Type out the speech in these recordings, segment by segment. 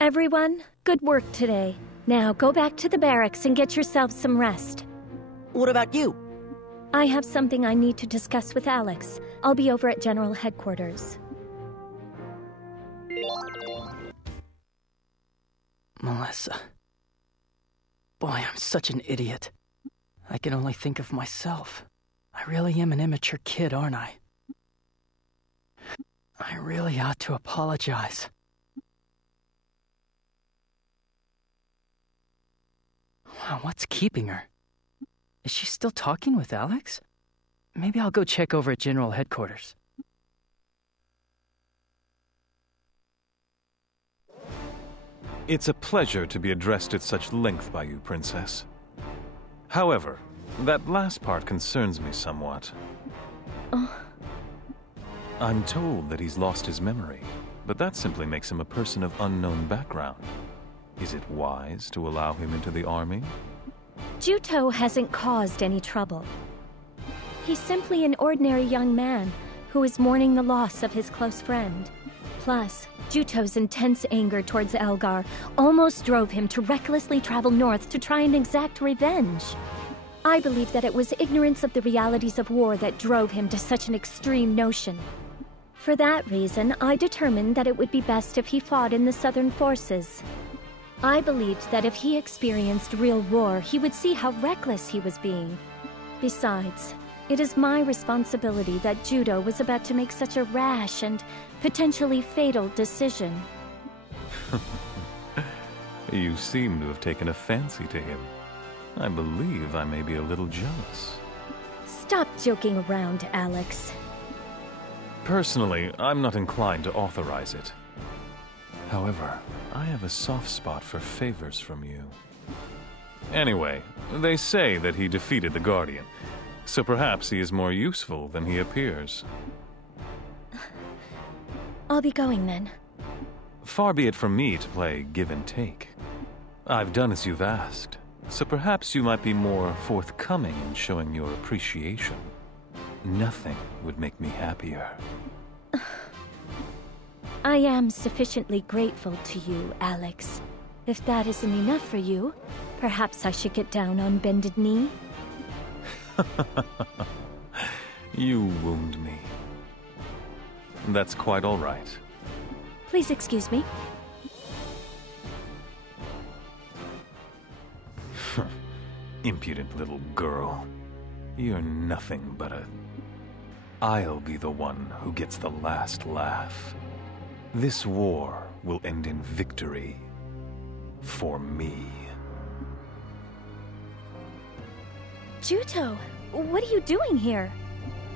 Everyone, good work today. Now go back to the barracks and get yourselves some rest. What about you? I have something I need to discuss with Alex. I'll be over at General Headquarters. Melissa. Boy, I'm such an idiot. I can only think of myself. I really am an immature kid, aren't I? I really ought to apologize. Wow, what's keeping her? Is she still talking with Alex? Maybe I'll go check over at General Headquarters. It's a pleasure to be addressed at such length by you, Princess. However, that last part concerns me somewhat. I'm told that he's lost his memory, but that simply makes him a person of unknown background. Is it wise to allow him into the army? Juto hasn't caused any trouble. He's simply an ordinary young man who is mourning the loss of his close friend. Plus, Juto's intense anger towards Elgar almost drove him to recklessly travel north to try and exact revenge. I believe that it was ignorance of the realities of war that drove him to such an extreme notion. For that reason, I determined that it would be best if he fought in the Southern forces. I believed that if he experienced real war, he would see how reckless he was being. Besides, it is my responsibility that Juto was about to make such a rash and potentially fatal decision. You seem to have taken a fancy to him. I believe I may be a little jealous. Stop joking around, Alex. Personally, I'm not inclined to authorize it. However, I have a soft spot for favors from you. Anyway, they say that he defeated the Guardian, so perhaps he is more useful than he appears. I'll be going then. Far be it from me to play give and take. I've done as you've asked, so perhaps you might be more forthcoming in showing your appreciation. Nothing would make me happier. I am sufficiently grateful to you, Alex. If that isn't enough for you, perhaps I should get down on bended knee? You wound me. That's quite all right. Please excuse me. Impudent little girl. You're nothing but a... I'll be the one who gets the last laugh. This war will end in victory. For me. Juto, what are you doing here?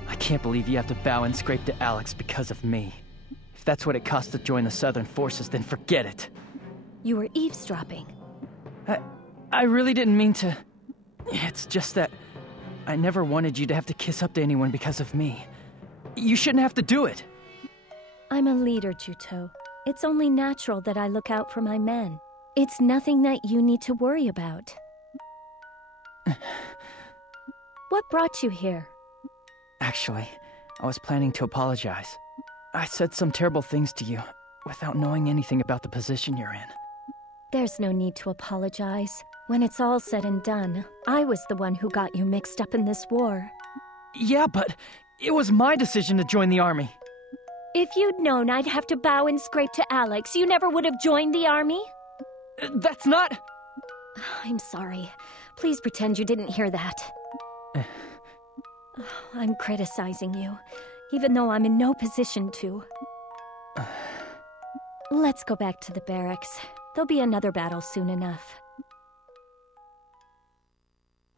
I can't believe you have to bow and scrape to Alex because of me. If that's what it costs to join the Southern forces, then forget it. You were eavesdropping. I really didn't mean to... It's just that I never wanted you to have to kiss up to anyone because of me. You shouldn't have to do it. I'm a leader, Juto. It's only natural that I look out for my men. It's nothing that you need to worry about. What brought you here? Actually, I was planning to apologize. I said some terrible things to you without knowing anything about the position you're in. There's no need to apologize. When it's all said and done, I was the one who got you mixed up in this war. Yeah, but it was my decision to join the army. If you'd known I'd have to bow and scrape to Alex, you never would have joined the army? That's not... I'm sorry. Please pretend you didn't hear that. I'm criticizing you, even though I'm in no position to. Let's go back to the barracks. There'll be another battle soon enough.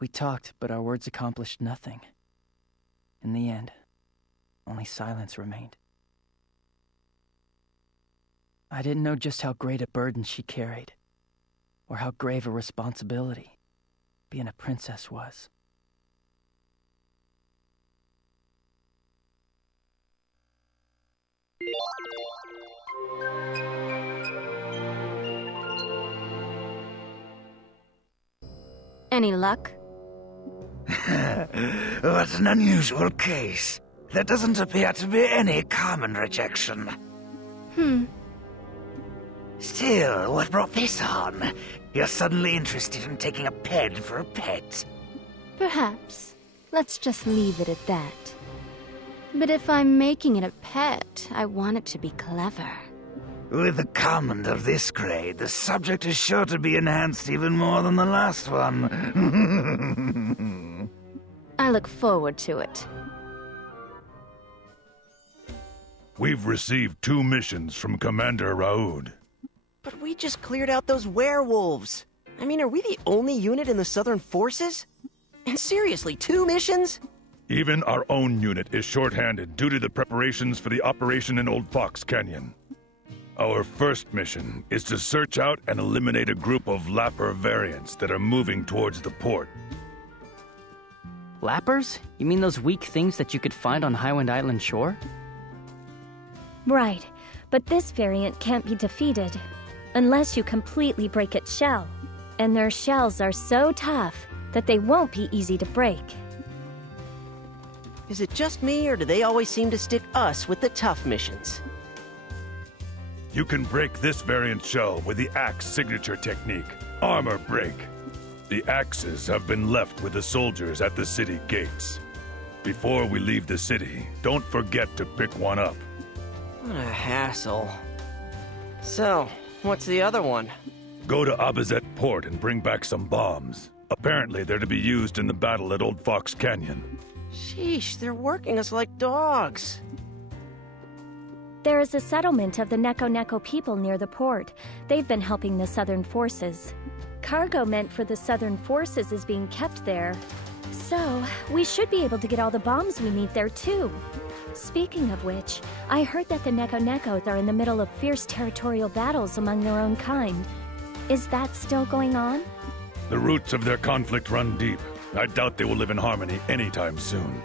We talked, but our words accomplished nothing. In the end, only silence remained. I didn't know just how great a burden she carried, or how grave a responsibility being a princess was. Any luck? What an unusual case. There doesn't appear to be any common rejection. Still, what brought this on? You're suddenly interested in taking a ped for a pet. Perhaps. Let's just leave it at that. But if I'm making it a pet, I want it to be clever. With a comment of this grade, the subject is sure to be enhanced even more than the last one. I look forward to it. We've received 2 missions from Commander Raoud. But we just cleared out those werewolves. I mean, are we the only unit in the Southern Forces? And seriously, 2 missions? Even our own unit is short-handed due to the preparations for the operation in Old Fox Canyon. Our first mission is to search out and eliminate a group of Lapper variants that are moving towards the port. Lappers? You mean those weak things that you could find on Highwind Island shore? Right, but this variant can't be defeated unless you completely break its shell. And their shells are so tough that they won't be easy to break. Is it just me, or do they always seem to stick us with the tough missions? You can break this variant shell with the axe signature technique, Armor Break. The axes have been left with the soldiers at the city gates. Before we leave the city, don't forget to pick one up. What a hassle. So, what's the other one? Go to Abazet port and bring back some bombs. Apparently they're to be used in the battle at Old Fox Canyon. Sheesh, they're working us like dogs. There is a settlement of the Neko people near the port. They've been helping the Southern Forces. Cargo meant for the Southern Forces is being kept there. So, we should be able to get all the bombs we need there too. Speaking of which, I heard that the Neko are in the middle of fierce territorial battles among their own kind. Is that still going on? The roots of their conflict run deep. I doubt they will live in harmony anytime soon.